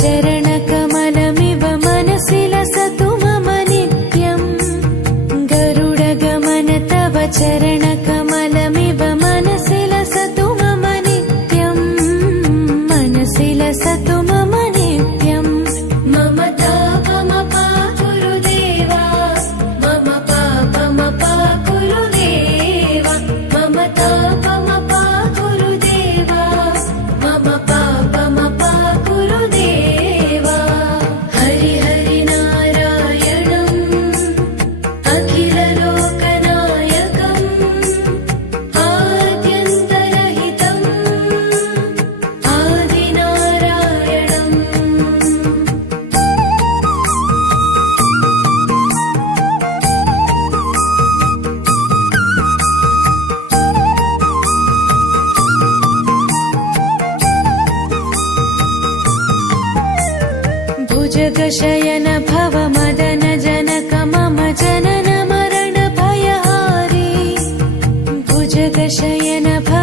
चरणकमलमिव मनसि लसतु मम नित्यम् गरुडगमन तव चरणकमलमिव मनसि लसतु मम नित्यम् मनसि लसतु मम नित्यम् मम तापमपा गुरुदेवा मम पापमपा गुरुदेवा मम तापमपा गुरुदेवा मम पापमपा गुरुदेवा हरि हरि नारायणम् अखिललोकनायकम् आद्यन्तरहितम् आदिनारायणम् भुजगशयन भव मदन जनक मम जनन मरण भयहारी भुजगशयन भव